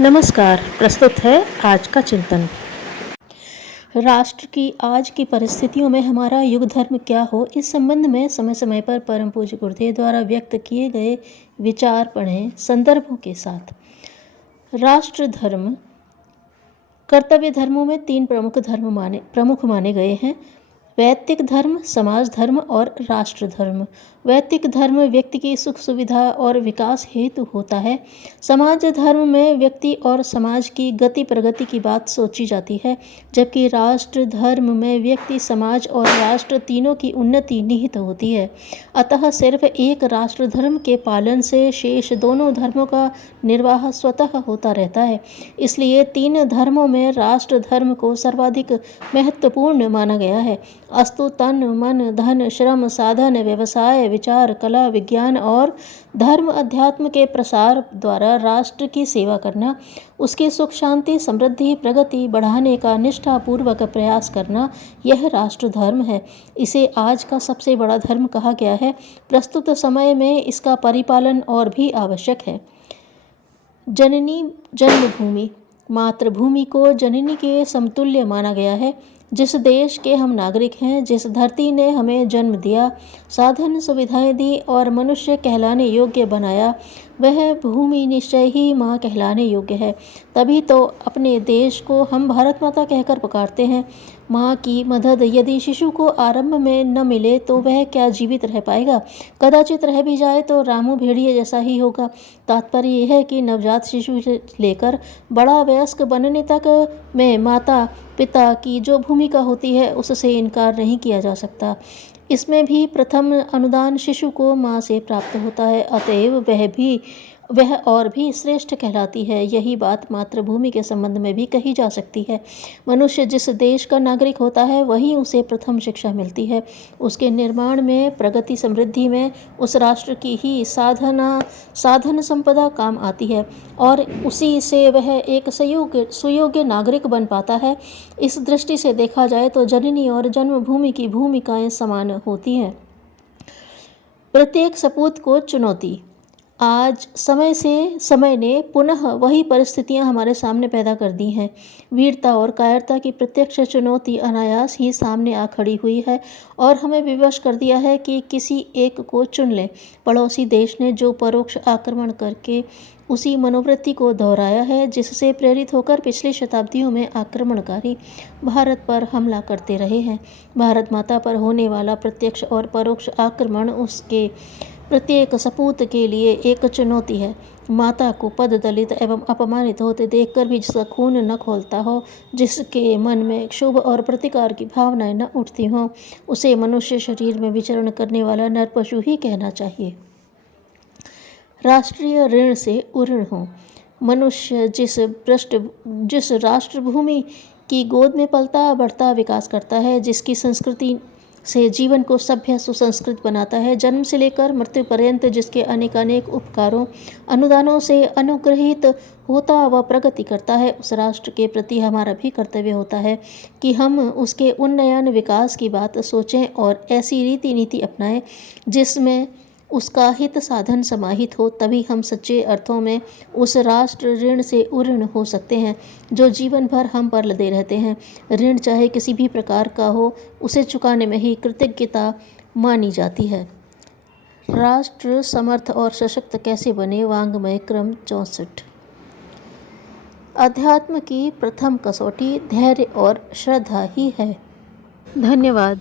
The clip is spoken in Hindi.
नमस्कार। प्रस्तुत है आज का चिंतन। राष्ट्र की आज की परिस्थितियों में हमारा युग धर्म क्या हो, इस संबंध में समय समय पर परम पूज्य गुरुदेव द्वारा व्यक्त किए गए विचार पढ़ें संदर्भों के साथ। राष्ट्र धर्म कर्तव्य धर्मों में तीन प्रमुख माने गए हैं: वैयक्तिक धर्म, समाज धर्म और राष्ट्र धर्म। वैयक्तिक धर्म व्यक्ति की सुख सुविधा और विकास हेतु होता है। समाज धर्म में व्यक्ति और समाज की गति प्रगति की बात सोची जाती है, जबकि राष्ट्र धर्म में व्यक्ति, समाज और राष्ट्र तीनों की उन्नति निहित होती है। अतः सिर्फ एक राष्ट्र धर्म के पालन से शेष दोनों धर्मों का निर्वाह स्वतः होता रहता है। इसलिए तीन धर्मों में राष्ट्र धर्म को सर्वाधिक महत्वपूर्ण माना गया है। अस्तु तन मन धन श्रम साधन व्यवसाय विचार कला विज्ञान और धर्म अध्यात्म के प्रसार द्वारा राष्ट्र की सेवा करना, उसकी सुख शांति समृद्धि प्रगति बढ़ाने का निष्ठापूर्वक प्रयास करना, यह राष्ट्र धर्म है। इसे आज का सबसे बड़ा धर्म कहा गया है। प्रस्तुत समय में इसका परिपालन और भी आवश्यक है। जननी जन्मभूमि, मातृभूमि को जननी के समतुल्य माना गया है। जिस देश के हम नागरिक हैं, जिस धरती ने हमें जन्म दिया, साधन सुविधाएं दी और मनुष्य कहलाने योग्य बनाया, वह भूमि निश्चय ही माँ कहलाने योग्य है। तभी तो अपने देश को हम भारत माता कहकर पुकारते हैं। माँ की मदद यदि शिशु को आरंभ में न मिले तो वह क्या जीवित रह पाएगा? कदाचित रह भी जाए तो रामू भेड़िए जैसा ही होगा। तात्पर्य यह है कि नवजात शिशु से लेकर बड़ा वयस्क बनने तक में माता पिता की जो भूमिका होती है, उससे इनकार नहीं किया जा सकता। इसमें भी प्रथम अनुदान शिशु को माँ से प्राप्त होता है, अतएव वह और भी श्रेष्ठ कहलाती है। यही बात मातृभूमि के संबंध में भी कही जा सकती है। मनुष्य जिस देश का नागरिक होता है, वहीं उसे प्रथम शिक्षा मिलती है। उसके निर्माण में, प्रगति समृद्धि में उस राष्ट्र की ही साधन संपदा काम आती है और उसी से वह एक सुयोग्य नागरिक बन पाता है। इस दृष्टि से देखा जाए तो जननी और जन्मभूमि की भूमिकाएं समान होती हैं। प्रत्येक सपूत को चुनौती। आज समय ने पुनः वही परिस्थितियां हमारे सामने पैदा कर दी हैं। वीरता और कायरता की प्रत्यक्ष चुनौती अनायास ही सामने आ खड़ी हुई है और हमें विवश कर दिया है कि किसी एक को चुन लें। पड़ोसी देश ने जो परोक्ष आक्रमण करके उसी मनोवृत्ति को दोहराया है, जिससे प्रेरित होकर पिछली शताब्दियों में आक्रमणकारी भारत पर हमला करते रहे हैं। भारत माता पर होने वाला प्रत्यक्ष और परोक्ष आक्रमण उसके प्रत्येक सपूत के लिए एक चुनौती है। माता को पद दलित एवं अपमानित होते देखकर भी जिसका खून न खौलता हो, जिसके मन में क्षोभ और प्रतिकार की भावनाएं न उठती हों, उसे मनुष्य शरीर में विचरण करने वाला नरपशु ही कहना चाहिए। राष्ट्रीय ऋण से उऋण हो। मनुष्य जिस राष्ट्रभूमि की गोद में पलता बढ़ता विकास करता है, जिसकी संस्कृति से जीवन को सभ्य सुसंस्कृत बनाता है, जन्म से लेकर मृत्यु पर्यंत जिसके अनेकानेक उपकारों अनुदानों से अनुग्रहित होता व प्रगति करता है, उस राष्ट्र के प्रति हमारा भी कर्तव्य होता है कि हम उसके उन्नयन विकास की बात सोचें और ऐसी रीति नीति अपनाएं जिसमें उसका हित साधन समाहित हो। तभी हम सच्चे अर्थों में उस राष्ट्र ऋण से उऋण हो सकते हैं जो जीवन भर हम पर लदे रहते हैं। ऋण चाहे किसी भी प्रकार का हो, उसे चुकाने में ही कृतज्ञता मानी जाती है। राष्ट्र समर्थ और सशक्त कैसे बने? वाङ्मय क्रम 64। अध्यात्म की प्रथम कसौटी धैर्य और श्रद्धा ही है। धन्यवाद।